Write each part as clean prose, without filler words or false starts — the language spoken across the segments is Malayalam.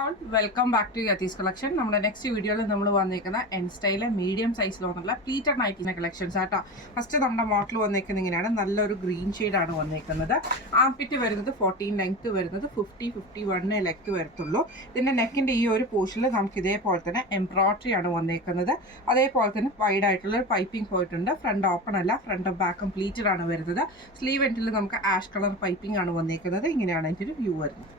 ഓൾ വെൽക്കം ബാക്ക് ടു യത്തീസ് കളക്ഷൻ. നമ്മുടെ നെക്സ്റ്റ് വീഡിയോയിൽ നമ്മൾ വന്നേക്കുന്ന എൻ സ്റ്റൈലെ മീഡിയം സൈസിൽ വന്നുള്ള പ്ലീറ്റഡ് നൈറ്റിൻ്റെ കളക്ഷൻസ് ആട്ടോ. ഫസ്റ്റ് നമ്മുടെ മോഡൽ വന്നേക്കുന്നത് ഇങ്ങനെയാണ്, നല്ലൊരു ഗ്രീൻ ഷെയ്ഡാണ് വന്നേക്കുന്നത്. ആംപിറ്റ് വരുന്നത് 14, ലെങ്ത്ത് വരുന്നത് 50-51 ലെങ്ത്ത് വരത്തുള്ളൂ. ഇതിൻ്റെ നെക്കിൻ്റെ ഈ ഒരു പോർഷനിൽ നമുക്ക് ഇതേപോലെ തന്നെ എംബ്രോയ്ഡറി ആണ് വന്നേക്കുന്നത്. അതേപോലെ തന്നെ വൈഡ് ആയിട്ടുള്ള പൈപ്പിംഗ് പോയിട്ടുണ്ട്. ഫ്രണ്ട് ഓപ്പൺ അല്ല, ഫ്രണ്ടും ബാക്കും പ്ലീറ്റഡ് ആണ് വരുന്നത്. സ്ലീവ് എൻഡിൽ നമുക്ക് ആഷ് കളർ പൈപ്പിംഗ് ആണ് വന്നേക്കുന്നത്. ഇങ്ങനെയാണ് അതിൻ്റെ ഒരു വ്യൂ വരുന്നത്.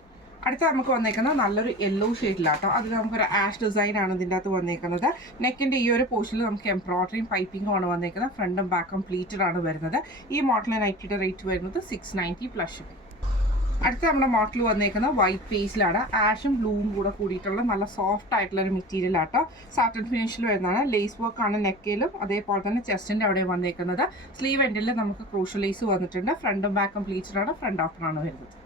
അടുത്ത നമുക്ക് വന്നേക്കുന്നത് നല്ലൊരു യെല്ലോ ഷെയ്ഡിലാട്ടോ. അതിൽ നമുക്കൊരു ആഷ് ഡിസൈൻ ആണ് ഇതിൻ്റെ അകത്ത് വന്നേക്കുന്നത്. നെക്കിൻ്റെ ഈ ഒരു പോർഷനിൽ നമുക്ക് എംബ്രോയ്ഡറിയും പൈപ്പിംഗും ആണ് വന്നേക്കുന്നത്. ഫ്രണ്ടും ബാക്കും പ്ലീറ്റഡ് ആണ് വരുന്നത്. ഈ മോഡലിന് നൈറ്റിയുടെ റേറ്റ് വരുന്നത് 690 പ്ലസ് ഷിപ്പിംഗ്. അടുത്ത നമ്മുടെ മോഡൽ വന്നേക്കുന്നത് വൈറ്റ് പേസിലാണ്. ആഷും ബ്ലൂവും കൂടെ കൂടിയിട്ടുള്ള നല്ല സോഫ്റ്റ് ആയിട്ടുള്ള ഒരു മെറ്റീരിയൽ ആട്ടോ. സാറ്റൻ ഫിനിഷിൽ വരുന്നതാണ്. ലേസ് വർക്ക് ആണ് നെക്കിലും അതേപോലെ തന്നെ ചെസ്റ്റിൻ്റെ അവിടെ വന്നേക്കുന്നത്. സ്ലീവ് എൻഡിൽ നമുക്ക് ക്രൂഷ്യൽ ലേസ് വന്നിട്ടുണ്ട്. ഫ്രണ്ടും ബാക്കും പ്ലീറ്റഡ് ആണ്, ഫ്രണ്ട് ഓപ്പൺ ആണ് വരുന്നത്.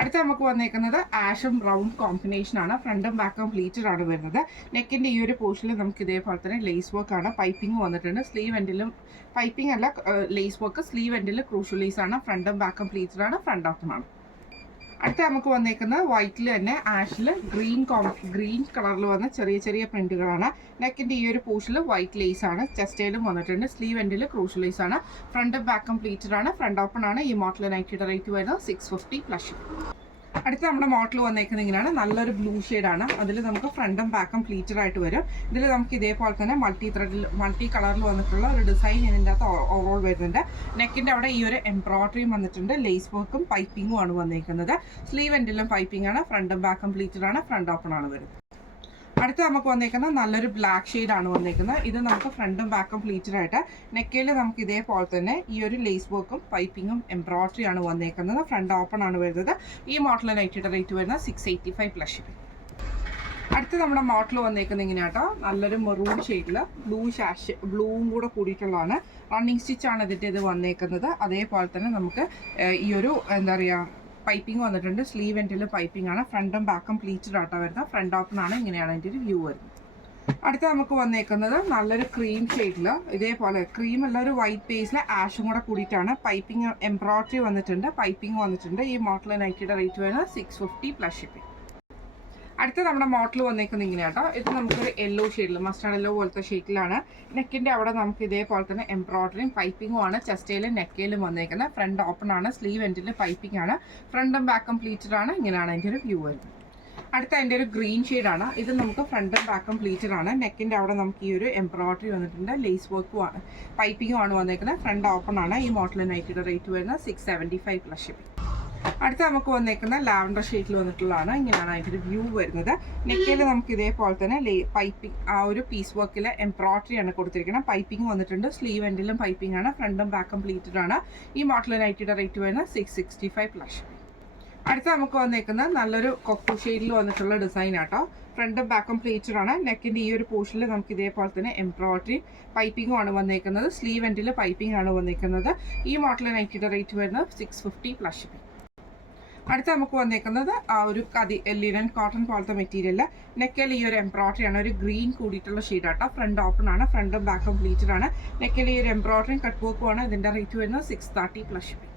അടുത്ത നമുക്ക് വന്നേക്കുന്നത് ആഷും ബ്രൗൺ കോമ്പിനേഷൻ ആണ്. ഫ്രണ്ടും ബാക്കും പ്ലീറ്റഡ് ആണ് വരുന്നത്. നെക്കിൻ്റെ ഈ ഒരു പോർഷനിൽ നമുക്ക് ഇതേപോലെ തന്നെ ലേസ് വർക്ക് ആണ്, പൈപ്പിംഗ് വന്നിട്ടുണ്ട്. സ്ലീവ് എൻഡിലും പൈപ്പിംഗ് അല്ല, ലേസ് വർക്ക്. സ്ലീവ് എൻഡിൽ ക്രൂഷ്യൽ ലേസ് ആണ്. ഫ്രണ്ടും ബാക്കും പ്ലീറ്റഡ് ആണ്, ഫ്രണ്ട് ഓപ്പൺ ആണ്. അടുത്ത നമുക്ക് വന്നേക്കുന്നത് വൈറ്റിൽ തന്നെ ആഷിൽ ഗ്രീൻ കളറിൽ വന്ന ചെറിയ ചെറിയ പ്രിന്റുകളാണ്. നെക്കിൻ്റെ ഈ ഒരു പോർഷനിൽ വൈറ്റ് ലേസ് ആണ്. ചെസ്റ്റേലും വന്നിട്ടുണ്ട്. സ്ലീവ് എൻഡിൽ ക്രൂഷ്യൽ ലേസ് ആണ്. ഫ്രണ്ടും ബാക്കും പ്ലീറ്റഡ് ആണ്, ഫ്രണ്ട് ഓപ്പൺ ആണ്. ഈ മോഡൽ നൈറ്റിയുടെ റേറ്റ് വരുന്നത് 650 പ്ലസ്. അടുത്ത നമ്മുടെ മോഡൽ വന്നേക്കുന്നത് ഇങ്ങനെയാണ്, നല്ലൊരു ബ്ലൂ ഷെയ്ഡാണ്. അതിൽ നമുക്ക് ഫ്രണ്ടും ബാക്കും പ്ലീറ്റഡ് ആയിട്ട് വരും. ഇതിൽ നമുക്ക് ഇതേപോലെ തന്നെ മൾട്ടി കളറിൽ വന്നിട്ടുള്ള ഒരു ഡിസൈൻ ഇതിൻ്റെ അകത്ത് ഓവറോൾ വരുന്നുണ്ട്. നെക്കിൻ്റെ അവിടെ ഈ ഒരു എംബ്രോയ്ഡറിയും വന്നിട്ടുണ്ട്. ലേസ് വർക്കും പൈപ്പിംഗും ആണ് വന്നേക്കുന്നത്. സ്ലീവ് എൻഡിലും പൈപ്പിംഗ് ആണ്. ഫ്രണ്ടും ബാക്കും പ്ലീറ്റഡ് ആണ്, ഫ്രണ്ട് ഓപ്പൺ ആണ് വരുന്നത്. അടുത്ത നമുക്ക് വന്നേക്കുന്നത് നല്ലൊരു ബ്ലാക്ക് ഷെയ്ഡാണ് വന്നേക്കുന്നത്. ഇത് നമുക്ക് ഫ്രണ്ടും ബാക്കും പ്ലീറ്റഡ് ആയിട്ട്. നെക്കയിൽ നമുക്ക് ഇതേപോലെ തന്നെ ഈ ഒരു ലേസ് വർക്കും പൈപ്പിങ്ങും എംബ്രോയ്ഡറി ആണ് വന്നേക്കുന്നത്. ഫ്രണ്ട് ഓപ്പൺ ആണ് വരുന്നത്. ഈ മോഡൽ നൈറ്റിയുടെ റേറ്റ് വരുന്നത് 685 പ്ലസ് ഷിപ്പിംഗ്. അടുത്ത നമ്മുടെ മോഡൽ വന്നേക്കുന്നത് ഇങ്ങനെയാട്ടോ, നല്ലൊരു മെറൂൺ ഷെയ്ഡിൽ ബ്ലൂവും കൂടെ കൂടിയിട്ടുള്ളതാണ്. റണ്ണിങ് സ്റ്റിച്ചാണ് ഇതിൻ്റെ ഇത് വന്നേക്കുന്നത്. അതേപോലെ തന്നെ നമുക്ക് ഈ ഒരു എന്താ പറയുക പൈപ്പിംഗ് വന്നിട്ടുണ്ട്. സ്ലീവ് എൻഡിൽ പൈപ്പിംഗ് ആണ്. ഫ്രണ്ടും ബാക്കും പ്ലീറ്റഡ് ആട്ടോ വരുന്നത്. ഫ്രണ്ട് ഓപ്പൺ ആണ്. ഇങ്ങനെയാണ് അതിൻ്റെ ഒരു വ്യൂ വരുന്നത്. അടുത്ത നമുക്ക് വന്നേക്കുന്നത് നല്ലൊരു ക്രീം ഷെയ്ഡിൽ ഇതേപോലെ ക്രീം അല്ല, ഒരു വൈറ്റ് ബേസിൽ ആഷും കൂടെ കൂടിയിട്ടാണ്. പൈപ്പിംഗ് എംബ്രോയ്ഡറി വന്നിട്ടുണ്ട്, പൈപ്പിംഗ് വന്നിട്ടുണ്ട്. ഈ മോഡൽ നൈറ്റിയുടെ റേറ്റ് വരുന്നത് 650 പ്ലസ് ഷിപ്പിംഗ്. അടുത്ത നമ്മുടെ മോഡൽ വന്നേക്കുന്നത് ഇങ്ങനെയാട്ടോ. ഇത് നമുക്കൊരു യെല്ലോ ഷെയ്ഡിൽ, മസ്റ്റാർഡ് യെല്ലോ പോലത്തെ ഷെയ്ഡിലാണ്. നെക്കിൻ്റെ അവിടെ നമുക്ക് ഇതേപോലെ തന്നെ എംബ്രോയ്ഡറിയും പൈപ്പിംഗും ആണ്. ചെസ്റ്റയിലും നെക്കയിലും വന്നേക്കുന്നത്. ഫ്രണ്ട് ഓപ്പൺ ആണ്. സ്ലീവ് എൻഡിൽ പൈപ്പിംഗ് ആണ്. ഫ്രണ്ടും ബാക്കും പ്ലീറ്റഡ് ആണ്. ഇങ്ങനെയാണ് അതിൻ്റെ ഒരു വ്യൂ വരുന്നത്. അടുത്ത അതിൻ്റെ ഒരു ഗ്രീൻ ഷെയ്ഡാണ്. ഇത് നമുക്ക് ഫ്രണ്ടും ബാക്കും പ്ലീറ്റഡ് ആണ്. നെക്കിൻ്റെ അവിടെ നമുക്ക് ഈ ഒരു എംബ്രോയ്ഡറി വന്നിട്ടുണ്ട്. ലേസ് വർക്കും ആണ്, പൈപ്പിംഗും ആണ് വന്നേക്കുന്നത്. ഫ്രണ്ട് ഓപ്പൺ ആണ്. ഈ മോഡൽ നൈറ്റിയുടെ റേറ്റ് വരുന്നത് 675 പ്ലസ് ഷിപ്പിംഗ്. അടുത്ത നമുക്ക് വന്നേക്കുന്ന ലാവൻഡർ ഷെയ്ഡിൽ വന്നിട്ടുള്ളതാണ്. ഇങ്ങനെയാണ് അതിൻ്റെ വ്യൂ വരുന്നത്. നെക്കിൽ നമുക്ക് ഇതേപോലെ തന്നെ പൈപ്പിംഗ് ആ ഒരു പീസ് വർക്കിൽ എംബ്രോയ്ഡറി ആണ് കൊടുത്തിരിക്കുന്നത്. പൈപ്പിംഗ് വന്നിട്ടുണ്ട്. സ്ലീവ് എൻഡിലും പൈപ്പിംഗ് ആണ്. ഫ്രണ്ടും ബാക്കും പ്ലീറ്റഡ് ആണ്. ഈ മോഡൽ നൈറ്റിയുടെ റേറ്റ് വരുന്നത് 665 പ്ലസ്. അടുത്ത നമുക്ക് വന്നേക്കുന്നത് നല്ലൊരു കൊക്കു ഷെയ്ഡിൽ വന്നിട്ടുള്ള ഡിസൈൻ ആട്ടോ. ഫ്രണ്ടും ബാക്കും പ്ലീറ്റഡ് ആണ്. നെക്കിൻ്റെ ഈ ഒരു പോർഷനിൽ നമുക്ക് ഇതേപോലെ തന്നെ എംബ്രോയ്ഡറി പൈപ്പിംഗും ആണ് വന്നേക്കുന്നത്. സ്ലീവ് എൻഡിൽ പൈപ്പിംഗ് ആണ് വന്നേക്കുന്നത്. ഈ മോഡൽ നൈറ്റിയുടെ റേറ്റ് വരുന്നത് 650 പ്ലസ് ഷിപ്പിംഗ്. അടുത്ത നമുക്ക് വന്നേക്കുന്നത് ആ ഒരു ലിനൻ കോട്ടൺ പോലത്തെ മെറ്റീരിയൽ. നെക്കൽ ഈ ഒരു എംബ്രോയ്ഡറി ആണ്, ഒരു ഗ്രീൻ കൂടിയിട്ടുള്ള ഷെയ്ഡാട്ടോ. ഫ്രണ്ട് ഓപ്പൺ ആണ്. ഫ്രണ്ടും ബാക്കും പ്ലീറ്റഡ് ആണ്. നെക്കൽ ഈ ഒരു എംബ്രോയ്ഡറിയും കട്ട് വർക്കും ആണ്. ഇതിൻ്റെ റേറ്റ് വരുന്നത് 630 പ്ലസ് ഷിപ്പിംഗ്.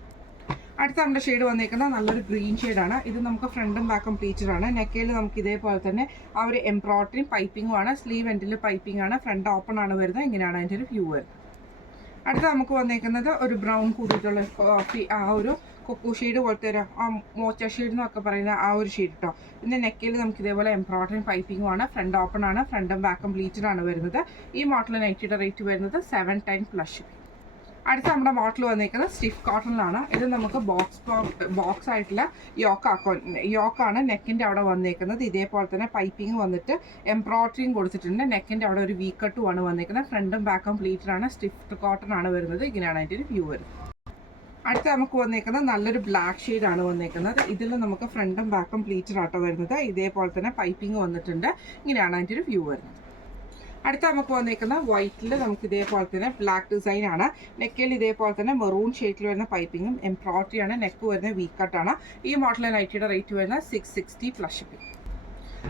അടുത്ത നമ്മുടെ ഷെയ്ഡ് വന്നേക്കുന്നത് നല്ലൊരു ഗ്രീൻ ഷെയ്ഡാണ്. ഇത് നമുക്ക് ഫ്രണ്ടും ബാക്കും പ്ലീറ്റഡ് ആണ്. നെക്കയിൽ നമുക്ക് ഇതേപോലെ തന്നെ ആ ഒരു എംബ്രോയ്ഡറിയും പൈപ്പിംഗും ആണ്. സ്ലീവ് എൻഡിൽ പൈപ്പിംഗ് ആണ്. ഫ്രണ്ട് ഓപ്പൺ ആണ് വരുന്നത്. ഇങ്ങനെയാണ് അതിൻ്റെ ഒരു വ്യൂ വരുന്നത്. അടുത്ത നമുക്ക് വന്നേക്കുന്നത് ഒരു ബ്രൗൺ കൂടിയിട്ടുള്ള ആ ഒരു കൊക്കു ഷെയ്ഡ് പോലത്തെ ഒരു മോച്ച ഷെയ്ഡ് എന്നൊക്കെ പറയുന്ന ആ ഒരു ഷെയ്ഡ് കേട്ടോ. ഇതിൻ്റെ നെക്കിൽ നമുക്ക് ഇതേപോലെ എംബ്രോയ്ഡറിയും പൈപ്പിംഗും ആണ്. ഫ്രണ്ട് ഓപ്പൺ ആണ്. ഫ്രണ്ടും ബാക്കും പ്ലീറ്റഡ് ആണ് വരുന്നത്. ഈ മോഡൽ നൈറ്റിയുടെ റേറ്റ് വരുന്നത് 710 പ്ലസ് ഷിപ്പിംഗ്. അടുത്ത നമ്മുടെ മോഡൽ വന്നേക്കുന്നത് സ്റ്റിഫ് കോട്ടണിലാണ്. ഇത് നമുക്ക് ബോക്സ് ആയിട്ടുള്ള യോക്കാണ്. നെക്കിൻ്റെ അവിടെ വന്നേക്കുന്നത്. ഇതേപോലെ തന്നെ പൈപ്പിംഗ് വന്നിട്ട് എംബ്രോയ്ഡറിയും കൊടുത്തിട്ടുണ്ട്. നെക്കിൻ്റെ അവിടെ ഒരു വി കട്ടും ആണ് വന്നേക്കുന്നത്. ഫ്രണ്ടും ബാക്കും പ്ലീറ്റഡ് ആണ്. സ്റ്റിഫ് കോട്ടൺ ആണ് വരുന്നത്. ഇങ്ങനെയാണ് അതിൻ്റെ ഒരു വ്യൂ വരുന്നത്. അടുത്ത നമുക്ക് വന്നേക്കുന്നത് നല്ലൊരു ബ്ലാക്ക് ഷെയ്ഡാണ് വന്നേക്കുന്നത്. ഇതിൽ നമുക്ക് ഫ്രണ്ടും ബാക്കും പ്ലീറ്റഡ് ആട്ടോ വരുന്നത്. ഇതേപോലെ തന്നെ പൈപ്പിംഗ് വന്നിട്ടുണ്ട്. ഇങ്ങനെയാണ് അതിൻ്റെ ഒരു വ്യൂ വരുന്നത്. അടുത്ത നമുക്ക് വന്നേക്കുന്ന വൈറ്റിൽ നമുക്ക് ഇതേപോലെ തന്നെ ബ്ലാക്ക് ഡിസൈൻ ആണ്. നെക്കിൽ ഇതേപോലെ തന്നെ മെറൂൺ ഷെയ്ഡിൽ വരുന്ന പൈപ്പിങ്ങും എംബ്രോയ്ഡറി ആണ്. നെക്ക് വരുന്ന വി കട്ടാണ്. ഈ മോഡൽ നൈറ്റിയുടെ റേറ്റ് വരുന്നത് 660 പ്ലസ് ഷിപ്പിംഗ്.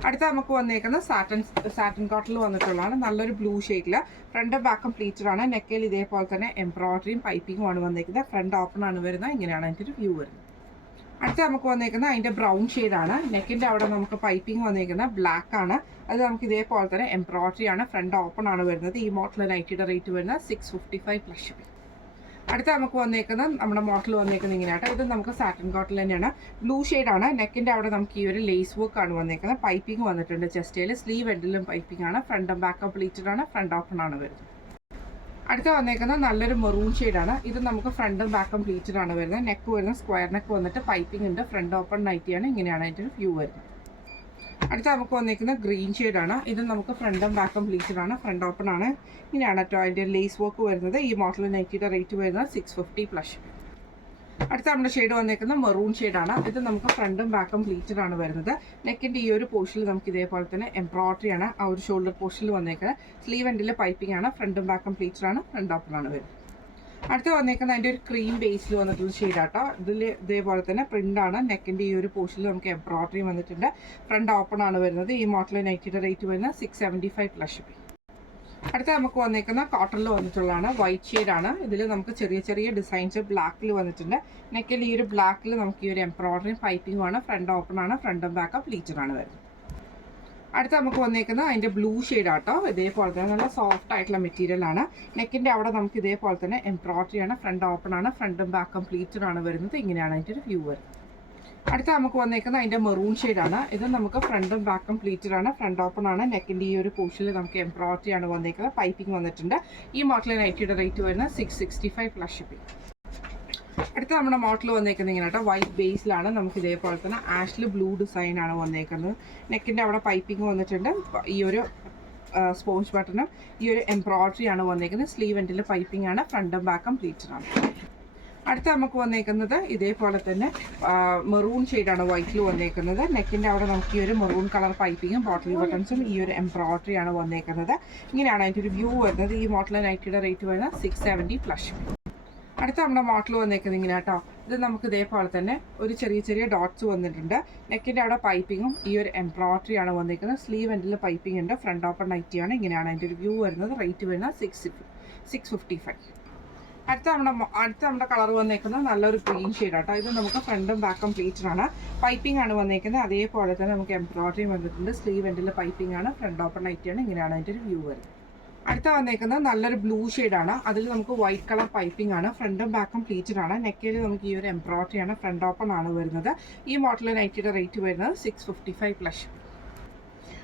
അടുത്ത നമുക്ക് വന്നേക്കുന്നത് സാറ്റൻ കോട്ടണിൽ വന്നിട്ടുള്ളതാണ്. നല്ലൊരു ബ്ലൂ ഷെയ്ഡിൽ ഫ്രണ്ടും ബാക്കും പ്ലീറ്റഡ് ആണ്. നെക്കിൽ ഇതേപോലെ തന്നെ എംബ്രോയ്ഡറിയും പൈപ്പിങ്ങും ആണ് വന്നേക്കുന്നത്. ഫ്രണ്ട് ഓപ്പൺ ആണ് വരുന്നത്. ഇങ്ങനെയാണ് അതിൻ്റെ ഒരു വ്യൂ വരുന്നത്. അടുത്ത നമുക്ക് വന്നേക്കുന്നത് അതിൻ്റെ ബ്രൗൺ ഷെയ്ഡാണ്. നെക്കിൻ്റെ അവിടെ നമുക്ക് പൈപ്പിംഗ് വന്നേക്കുന്നത് ബ്ലാക്ക് ആണ്. അത് നമുക്ക് ഇതേപോലെ തന്നെ എംബ്രോയിഡറി ആണ്. ഫ്രണ്ട് ഓപ്പൺ ആണ് വരുന്നത്. ഈ മോഡൽ നൈറ്റിയുടെ റേറ്റ് വരുന്നത് 655 പ്ലസ് ഷിപ്പിംഗ്. അടുത്ത നമുക്ക് വന്നേക്കുന്നത് നമ്മുടെ മോഡൽ വന്നേക്കുന്നത് ഇങ്ങനെയാട്ടോ. ഇത് നമുക്ക് സാറ്റിൻ കോട്ടൺ തന്നെയാണ്. ബ്ലൂ ഷെയ്ഡാണ്. നെക്കിൻ്റെ അവിടെ നമുക്ക് ഈ ഒരു ലേസ് വർക്ക് ആണ് വന്നേക്കുന്നത്. പൈപ്പിംഗ് വന്നിട്ടുണ്ട് ചെസ്റ്റയിൽ. സ്ലീവ് എൻഡിലും പൈപ്പിംഗ് ആണ്. ഫ്രണ്ടും ബാക്കും പ്ലീറ്റഡ് ആണ്. ഫ്രണ്ട് ഓപ്പൺ ആണ് വരുന്നത്. അടുത്ത വന്നേക്കുന്നത് നല്ലൊരു മെറൂൺ ഷെയ്ഡാണ്. ഇത് നമുക്ക് ഫ്രണ്ടും ബാക്കും പ്ലീറ്റഡ് ആണ് വരുന്നത്. നെക്ക് വരുന്നത് സ്ക്വയർ നെക്ക് വന്നിട്ട് പൈപ്പിംഗ് ഉണ്ട്. ഫ്രണ്ട് ഓപ്പൺ നൈറ്റിയാണ്. ഇങ്ങനെയാണ് അതിൻ്റെ ഒരു വ്യൂ വരുന്നത്. അടുത്ത നമുക്ക് വന്നേക്കുന്നത് ഗ്രീൻ ഷെയ്ഡാണ്. ഇത് നമുക്ക് ഫ്രണ്ടും ബാക്കും പ്ലീറ്റഡ് ആണ്. ഫ്രണ്ട് ഓപ്പൺ ആണ്. ഇങ്ങനെയാണ് കേട്ടോ അതിൻ്റെ ലേസ് വർക്ക് വരുന്നത്. ഈ മോഡൽ നൈറ്റിയുടെ റേറ്റ് വരുന്നത് 650 പ്ലസ്. അടുത്ത നമ്മുടെ ഷെയ്ഡ് വന്നേക്കുന്നത് മെറൂൺ ഷെയ്ഡാണ്. ഇത് നമുക്ക് ഫ്രണ്ടും ബാക്കും പ്ലീറ്റഡ് ആണ് വരുന്നത്. നെക്കിൻ്റെ ഈ ഒരു പോർഷനിൽ നമുക്ക് ഇതേപോലെ തന്നെ എംബ്രോയിഡറി ആണ്. ആ ഒരു ഷോൾഡർ പോർഷനിൽ വന്നേക്കുന്നത്. സ്ലീവ് എൻഡിൽ പൈപ്പിംഗ് ആണ്. ഫ്രണ്ടും ബാക്കും പ്ലീറ്റഡ് ആണ്. ഫ്രണ്ട് ഓപ്പൺ ആണ് വരുന്നത്. അടുത്ത് വന്നേക്കുന്നത് അതിൻ്റെ ഒരു ക്രീം ബേസിൽ വന്നിട്ടുള്ള ഷെയ്ഡാട്ടോ. ഇതിൽ ഇതേപോലെ തന്നെ പ്രിൻ്റ് ആണ്. നെക്കിൻ്റെ ഈ ഒരു പോർഷനിൽ നമുക്ക് എംബ്രോയിഡറി വന്നിട്ടുണ്ട്. ഫ്രണ്ട് ഓപ്പൺ ആണ് വരുന്നത്. ഈ മോഡൽ നൈറ്റിയുടെ റേറ്റ് വരുന്നത് 675 പ്ലസ്. അടുത്ത നമുക്ക് വന്നേക്കുന്ന കോട്ടണിൽ വന്നിട്ടുള്ളതാണ്. വൈറ്റ് ഷെയ്ഡാണ്. ഇതിൽ നമുക്ക് ചെറിയ ചെറിയ ഡിസൈൻസ് ബ്ലാക്കിൽ വന്നിട്ടുണ്ട്. നെക്കിൽ ഈ ഒരു ബ്ലാക്കിൽ നമുക്ക് ഈ ഒരു എംബ്രോയിഡറി പൈപ്പിംഗ് ആണ്. ഫ്രണ്ട് ഓപ്പൺ ആണ്. ഫ്രണ്ടും ബാക്കും പ്ലീറ്റഡ് ആണ് വരുന്നത്. അടുത്ത നമുക്ക് വന്നേക്കുന്നത് അതിൻ്റെ ബ്ലൂ ഷെയ്ഡാട്ടോ. ഇതേപോലെ തന്നെ നല്ല സോഫ്റ്റ് ആയിട്ടുള്ള മെറ്റീരിയൽ ആണ്. നെക്കിൻ്റെ അവിടെ നമുക്ക് ഇതേപോലെ തന്നെ എംബ്രോയിഡറി ആണ്. ഫ്രണ്ട് ഓപ്പൺ ആണ്. ഫ്രണ്ടും ബാക്കും പ്ലീറ്റഡ് ആണ് വരുന്നത്. ഇങ്ങനെയാണ് അതിൻ്റെ ഒരു വ്യൂ വരുന്നത്. അടുത്ത നമുക്ക് വന്നേക്കുന്നത് അതിൻ്റെ മെറൂൺ ഷെയ്ഡാണ്. ഇത് നമുക്ക് ഫ്രണ്ടും ബാക്കും പ്ലീറ്റഡ് ആണ്. ഫ്രണ്ട് ഓപ്പൺ ആണ്. നെക്കിൻ്റെ ഈ ഒരു പോർഷനിൽ നമുക്ക് എംബ്രോയിഡറി ആണ് വന്നേക്കുന്നത്. പൈപ്പിംഗ് വന്നിട്ടുണ്ട്. ഈ മോഡൽ നൈറ്റിയുടെ റേറ്റ് വരുന്നത് 665 പ്ലസ് ഷിപ്പിംഗ്. അടുത്ത നമ്മുടെ മോഡൽ വന്നേക്കുന്നത് ഇങ്ങനെ കേട്ടോ. വൈറ്റ് ബേസിലാണ്. നമുക്ക് ഇതേപോലെ തന്നെ ആഷിൽ ബ്ലൂ ഡിസൈൻ ആണ് വന്നേക്കുന്നത്. നെക്കിൻ്റെ അവിടെ പൈപ്പിംഗ് വന്നിട്ടുണ്ട്. ഈ ഒരു സ്പോഞ്ച് ബട്ടണും ഈ ഒരു എംബ്രോയിഡറി ആണ് വന്നേക്കുന്നത്. സ്ലീവ് എൻഡിൽ പൈപ്പിംഗ് ആണ്. ഫ്രണ്ടും ബാക്കും പ്ലീറ്റഡ് ആണ്. അടുത്ത നമുക്ക് വന്നേക്കുന്നത് ഇതേപോലെ തന്നെ മെറൂൺ ഷെയ്ഡാണ് വൈറ്റിൽ വന്നേക്കുന്നത്. നെക്കിൻ്റെ അവിടെ നമുക്ക് ഈ ഒരു മെറൂൺ കളർ പൈപ്പിങ്ങും ബോട്ടിൽ ബട്ടൺസും ഈ ഒരു എംബ്രോയിഡറി ആണ് വന്നേക്കുന്നത്. ഇങ്ങനെയാണ് അതിൻ്റെ ഒരു വ്യൂ വരുന്നത്. ഈ മോഡൽ നൈറ്റിയുടെ റേറ്റ് വരുന്നത് 670 പ്ലസ്. അടുത്ത നമ്മുടെ മോഡൽ വന്നേക്കുന്നത് ഇങ്ങനെ കേട്ടോ. ഇത് നമുക്ക് ഇതേപോലെ തന്നെ ഒരു ചെറിയ ചെറിയ ഡോട്ട്സ് വന്നിട്ടുണ്ട്. നെക്കിൻ്റെ അവിടെ പൈപ്പിങ്ങും ഈ ഒരു എംബ്രോയിഡറി ആണ് വന്നേക്കുന്നത്. സ്ലീവ് എൻഡിൽ പൈപ്പിംഗ് ഉണ്ട്. ഫ്രണ്ട് ഓപ്പൺ നൈറ്റിയാണ്. ഇങ്ങനെയാണ് അതിൻ്റെ ഒരു വ്യൂ വരുന്നത്. റേറ്റ് വരുന്നത് 655. അടുത്ത നമ്മുടെ കളർ വന്നേക്കുന്നത് നല്ലൊരു ഗ്രീൻ ഷെയ്ഡാട്ടോ. ഇത് നമുക്ക് ഫ്രണ്ടും ബാക്കും പ്ലീറ്റഡ് ആണ്. പൈപ്പിംഗ് ആണ് വന്നേക്കുന്നത്. അതേപോലെ തന്നെ നമുക്ക് എംബ്രോയിഡറി വന്നിട്ടുണ്ട്. സ്ലീവ് എൻഡിൽ പൈപ്പിംഗ് ആണ്. ഫ്രണ്ട് ഓപ്പൺ നൈറ്റിയാണ്. ഇങ്ങനെയാണ് അതിൻ്റെ ഒരു വ്യൂ വരുന്നത്. അടുത്ത വന്നേക്കുന്നത് നല്ലൊരു ബ്ലൂ ഷെയ്ഡാണ്. അതിൽ നമുക്ക് വൈറ്റ് കളർ പൈപ്പിംഗ് ആണ്. ഫ്രണ്ടും ബാക്കും പ്ലീറ്റഡ് ആണ്. നെക്കിൽ നമുക്ക് ഈ ഒരു എംബ്രോയിഡറി ആണ്. ഫ്രണ്ട് ഓപ്പൺ ആണ് വരുന്നത്. ഈ മോഡൽ നൈറ്റിയുടെ റേറ്റ് വരുന്നത് 655 പ്ലസ്.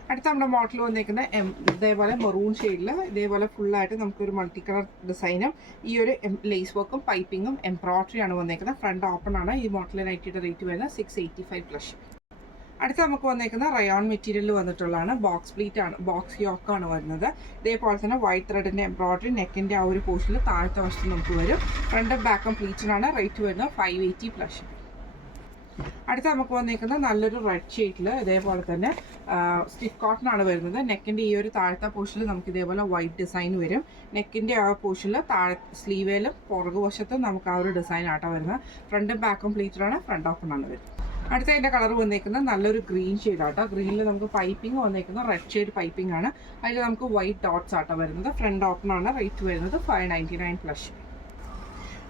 അടുത്ത നമ്മുടെ മോഡൽ വന്നേക്കുന്നത് ഇതേപോലെ മെറൂൺ ഷെയ്ഡിൽ ഇതേപോലെ ഫുള്ളായിട്ട് നമുക്കൊരു മൾട്ടി കളർ ഡിസൈനും ഈ ഒരു ലേസ് വർക്കും പൈപ്പിങ്ങും എംബ്രോയിഡറി ആണ് വന്നേക്കുന്നത്. ഫ്രണ്ട് ഓപ്പൺ ആണ്. ഈ മോഡൽ നൈറ്റിയുടെ റേറ്റ് വരുന്നത് 685 പ്ലസ്. അടുത്ത നമുക്ക് വന്നേക്കുന്ന റയോൺ മെറ്റീരിയൽ വന്നിട്ടുള്ളതാണ്. ബോക്സ് പ്ലീറ്റ് ആണ്. ബോക്സ് യോക്കാണ് വരുന്നത്. ഇതേപോലെ തന്നെ വൈറ്റ് ത്രെഡിൻ്റെ എംബ്രോയിഡറി നെക്കിൻ്റെ ആ ഒരു പോർഷനിൽ താഴത്തെ വശത്ത് നമുക്ക് വരും. ഫ്രണ്ടും ബാക്കും പ്ലീറ്റഡാണ്. റേറ്റ് വരുന്നത് 580 പ്ലസ്. അടുത്ത നമുക്ക് വന്നേക്കുന്നത് നല്ലൊരു റെഡ് ഷെയ്ഡിൽ ഇതേപോലെ തന്നെ സ്റ്റിഫ് കോട്ടൺ ആണ് വരുന്നത്. നെക്കിൻ്റെ ഈ ഒരു താഴത്തെ പോർഷനിൽ നമുക്ക് ഇതേപോലെ വൈറ്റ് ഡിസൈൻ വരും. നെക്കിൻ്റെ ആ പോർഷനിൽ താഴെ സ്ലീവേലും പുറകുവശത്തും നമുക്ക് ആ ഒരു ഡിസൈൻ ആട്ടോ വരുന്നത്. ഫ്രണ്ടും ബാക്കും പ്ലീറ്റഡാണ്. ഫ്രണ്ട് ഓപ്പൺ ആണ് വരുന്നത്. അടുത്ത അതിൻ്റെ കളർ വന്നേക്കുന്നത് നല്ലൊരു ഗ്രീൻ ഷെയ്ഡാട്ടോ. ഗ്രീനിൽ നമുക്ക് പൈപ്പിംഗ് വന്നേക്കുന്നത് റെഡ് ഷെയ്ഡ് പൈപ്പിംഗ് ആണ്. അതിൽ നമുക്ക് വൈറ്റ് ഡോട്ട്സ് ആട്ടോ വരുന്നത്. ഫ്രണ്ട് ഓപ്പൺ ആണ്. റേറ്റ് വരുന്നത് 599 പ്ലസ്.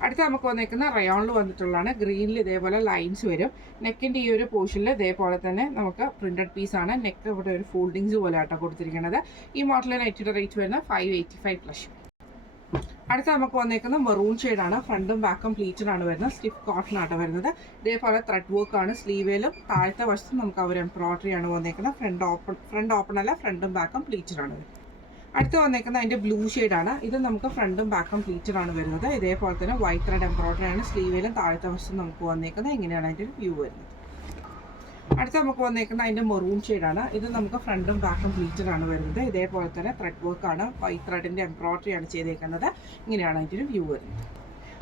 അടുത്ത നമുക്ക് വന്നേക്കുന്ന റയോണിൽ വന്നിട്ടുള്ളതാണ്. ഗ്രീനിൽ ഇതേപോലെ ലൈൻസ് വരും. നെക്കിൻ്റെ ഈ ഒരു പോർഷനിൽ ഇതേപോലെ തന്നെ നമുക്ക് പ്രിന്റഡ് പീസാണ്. നെക്ക് ഇവിടെ ഒരു ഫോൾഡിങ്സ് പോലെ ആട്ടോ കൊടുത്തിരിക്കുന്നത്. ഈ മോഡലിൽ നെറ്റിയുടെ റേറ്റ് വരുന്നത് 585 പ്ലസ്. അടുത്ത നമുക്ക് വന്നേക്കുന്നത് മെറൂൺ ഷെയ്ഡാണ്. ഫ്രണ്ടും ബാക്കും പ്ലീറ്റഡ് ആണ് വരുന്നത്. സ്റ്റിഫ് കോട്ടൺ ആട്ടോ വരുന്നത്. ഇതേപോലെ ത്രെഡ് വർക്ക് ആണ്. സ്ലീവേലും താഴത്തെ വശത്തും നമുക്ക് അവർ എംബ്രോയിഡറി ആണ് വന്നേക്കുന്നത്. ഫ്രണ്ട് ഓപ്പൺ അല്ല. ഫ്രണ്ടും ബാക്കും പ്ലീറ്റഡ് ആണ് വരുന്നത്. അടുത്ത് വന്നേക്കുന്നത് അതിൻ്റെ ബ്ലൂ ഷെയ്ഡാണ്. ഇത് നമുക്ക് ഫ്രണ്ടും ബാക്കും പ്ലീറ്റഡ് ആണ് വരുന്നത്. ഇതേപോലെ തന്നെ വൈറ്റ് ത്രെഡ് എംബ്രോയിഡറി ആണ്. സ്ലീവേലും താഴത്തെ വശത്തും നമുക്ക് വന്നേക്കുന്നത്. ഇങ്ങനെയാണ് അതിൻ്റെ ഒരു വ്യൂ വരുന്നത്. അടുത്ത നമുക്ക് വന്നേക്കുന്നത് അതിൻ്റെ മെറൂൺ ഷെയ്ഡാണ്. ഇത് നമുക്ക് ഫ്രണ്ടും ബാക്കും പ്ലീറ്റഡ് ആണ് വരുന്നത്. ഇതേപോലെ തന്നെ ത്രെഡ് വർക്ക് ആണ്. വൈറ്റ് ത്രെഡിൻ്റെ എംബ്രോയിഡറി ആണ് ചെയ്തേക്കുന്നത്. ഇങ്ങനെയാണ് അതിൻ്റെ ഒരു വ്യൂ വരുന്നത്.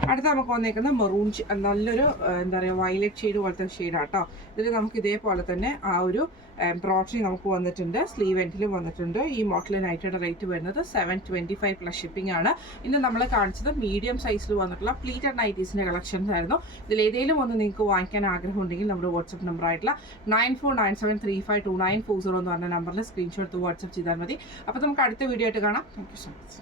അടുത്ത നമുക്ക് വന്നേക്കുന്നത് മെറൂൺ നല്ലൊരു എന്താ പറയുക വയലറ്റ് ഷെയ്ഡ് പോലത്തെ ഷെയ്ഡാട്ടോ. ഇതിൽ നമുക്ക് ഇതേപോലെ തന്നെ ആ ഒരു എംബ്രോയിഡറി നമുക്ക് വന്നിട്ടുണ്ട്. സ്ലീവ് എൻഡിലും വന്നിട്ടുണ്ട്. ഈ മോഡൽ നൈറ്റിയുടെ റേറ്റ് വരുന്നത് 725 പ്ലസ് ഷിപ്പിംഗ് ആണ്. ഇന്ന് നമ്മൾ കാണിച്ചത് മീഡിയം സൈസിൽ വന്നിട്ടുള്ള പ്ലീറ്റഡ് നൈറ്റീസിൻ്റെ കളക്ഷൻസ് ആയിരുന്നു. ഇതിൽ ഏതെങ്കിലും ഒന്ന് നിങ്ങൾക്ക് വാങ്ങിക്കാൻ ആഗ്രഹം ഉണ്ടെങ്കിൽ നമ്മുടെ വാട്സപ്പ് നമ്പർ ആയിട്ടുള്ള 9497352940 എന്ന് പറഞ്ഞ നമ്പറിൽ സ്ക്രീൻഷോട്ട് വാട്സപ്പ് ചെയ്താൽ മതി. അപ്പോൾ നമുക്ക് അടുത്ത വീഡിയോ ആയിട്ട് കാണാം. Thank you so much.